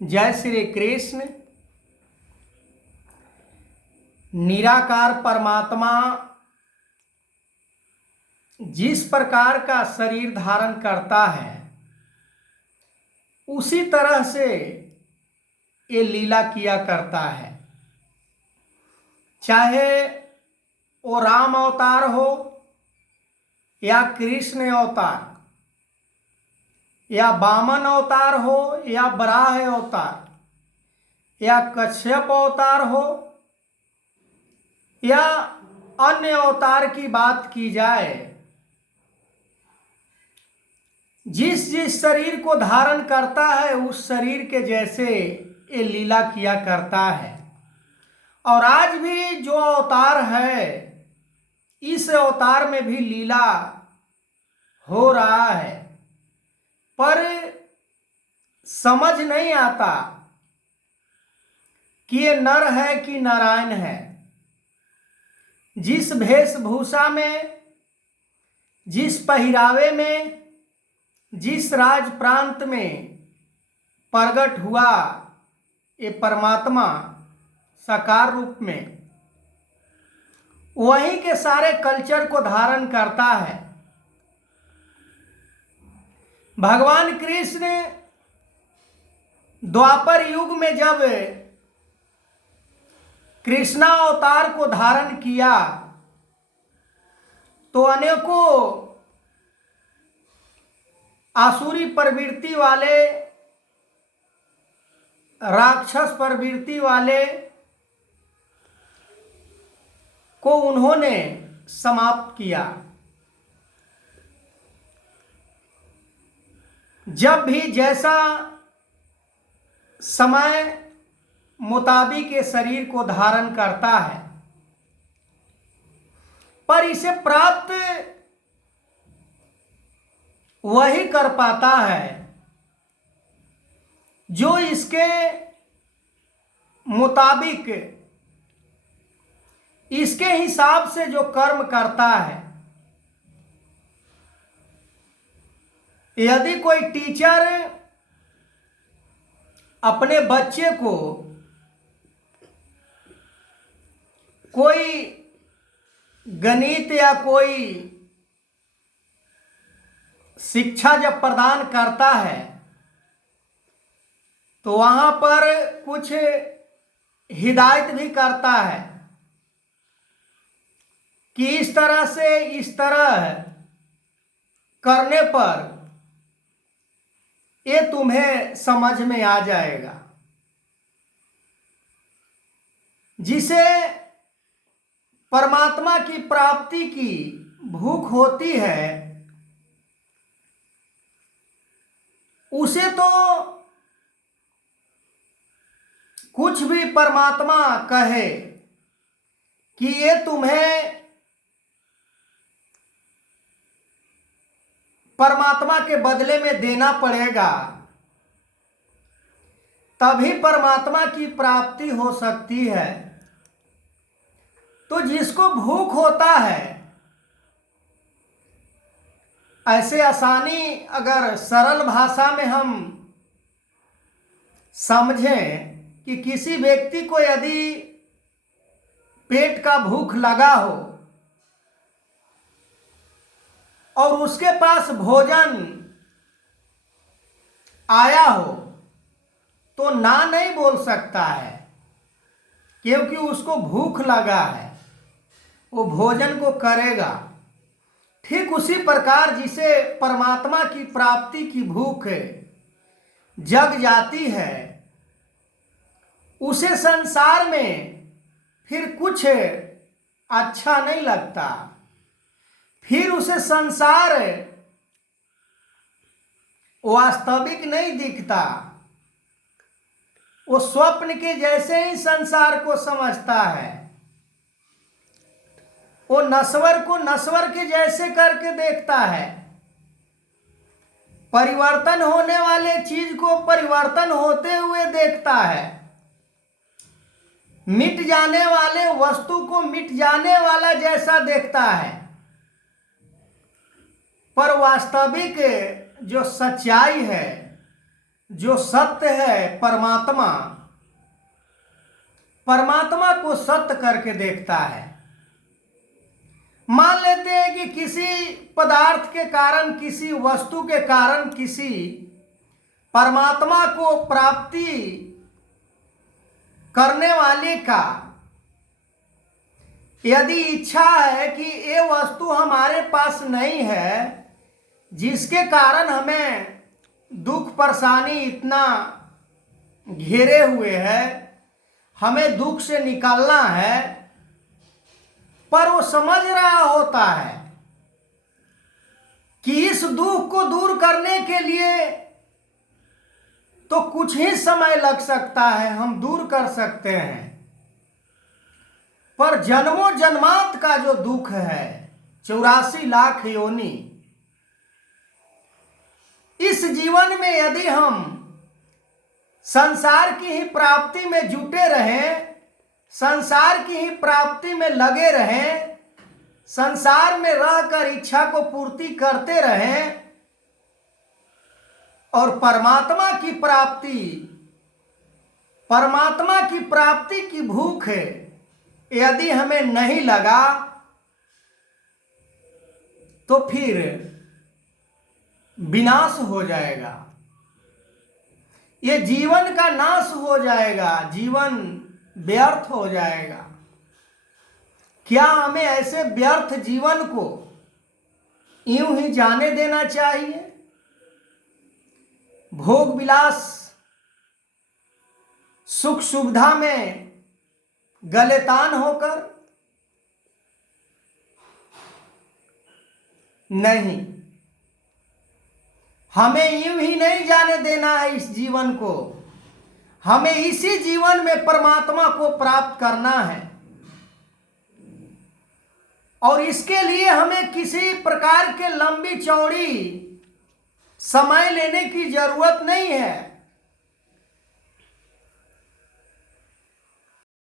जय श्री कृष्ण। निराकार परमात्मा जिस प्रकार का शरीर धारण करता है उसी तरह से ये लीला किया करता है। चाहे वो राम अवतार हो या कृष्ण अवतार या वामन अवतार हो या वराह अवतार या कश्यप अवतार हो या अन्य अवतार की बात की जाए, जिस जिस शरीर को धारण करता है उस शरीर के जैसे ये लीला किया करता है। और आज भी जो अवतार है इस अवतार में भी लीला हो रहा है, पर समझ नहीं आता कि ये नर है कि नारायण है। जिस वेशभूषा में, जिस पहरावे में, जिस राज प्रांत में प्रकट हुआ ये परमात्मा साकार रूप में, वहीं के सारे कल्चर को धारण करता है। भगवान कृष्ण द्वापर युग में जब कृष्णा अवतार को धारण किया तो अनेकों आसुरी प्रवृत्ति वाले, राक्षस प्रवृत्ति वाले को उन्होंने समाप्त किया। जब भी जैसा समय मुताबिक ये शरीर को धारण करता है, पर इसे प्राप्त वही कर पाता है जो इसके मुताबिक, इसके हिसाब से जो कर्म करता है। यदि कोई टीचर अपने बच्चे को कोई गणित या कोई शिक्षा जब प्रदान करता है तो वहां पर कुछ हिदायत भी करता है कि इस तरह से, इस तरह करने पर ये तुम्हें समझ में आ जाएगा। जिसे परमात्मा की प्राप्ति की भूख होती है उसे तो कुछ भी परमात्मा कहे कि ये तुम्हें परमात्मा के बदले में देना पड़ेगा, तभी परमात्मा की प्राप्ति हो सकती है। तो जिसको भूख होता है, ऐसे आसानी अगर सरल भाषा में हम समझें कि किसी व्यक्ति को यदि पेट का भूख लगा हो और उसके पास भोजन आया हो तो ना नहीं बोल सकता है, क्योंकि उसको भूख लगा है, वो भोजन को करेगा। ठीक उसी प्रकार जिसे परमात्मा की प्राप्ति की भूख जग जाती है, उसे संसार में फिर कुछ अच्छा नहीं लगता, फिर उसे संसार वास्तविक नहीं दिखता। वो स्वप्न के जैसे ही संसार को समझता है, वो नश्वर को नश्वर के जैसे करके देखता है, परिवर्तन होने वाले चीज को परिवर्तन होते हुए देखता है, मिट जाने वाले वस्तु को मिट जाने वाला जैसा देखता है। पर वास्तविक जो सच्चाई है जो सत्य है परमात्मा, परमात्मा को सत्य करके देखता है। मान लेते हैं कि किसी पदार्थ के कारण, किसी वस्तु के कारण, किसी परमात्मा को प्राप्ति करने वाले का यदि इच्छा है कि ये वस्तु हमारे पास नहीं है, जिसके कारण हमें दुख परेशानी इतना घेरे हुए है, हमें दुख से निकलना है, पर वो समझ रहा होता है कि इस दुख को दूर करने के लिए तो कुछ ही समय लग सकता है, हम दूर कर सकते हैं, पर जन्मों जन्मांत का जो दुख है, 84 लाख योनि, इस जीवन में यदि हम संसार की ही प्राप्ति में जुटे रहें, संसार की ही प्राप्ति में लगे रहें, संसार में रहकर इच्छा को पूर्ति करते रहें, और परमात्मा की प्राप्ति की भूख यदि हमें नहीं लगा, तो फिर विनाश हो जाएगा, ये जीवन का नाश हो जाएगा, जीवन व्यर्थ हो जाएगा। क्या हमें ऐसे व्यर्थ जीवन को यूं ही जाने देना चाहिए? भोग विलास सुख सुविधा में गलेतान होकर? नहीं, हमें यूं ही नहीं जाने देना है इस जीवन को। हमें इसी जीवन में परमात्मा को प्राप्त करना है, और इसके लिए हमें किसी प्रकार के लंबी चौड़ी समय लेने की जरूरत नहीं है।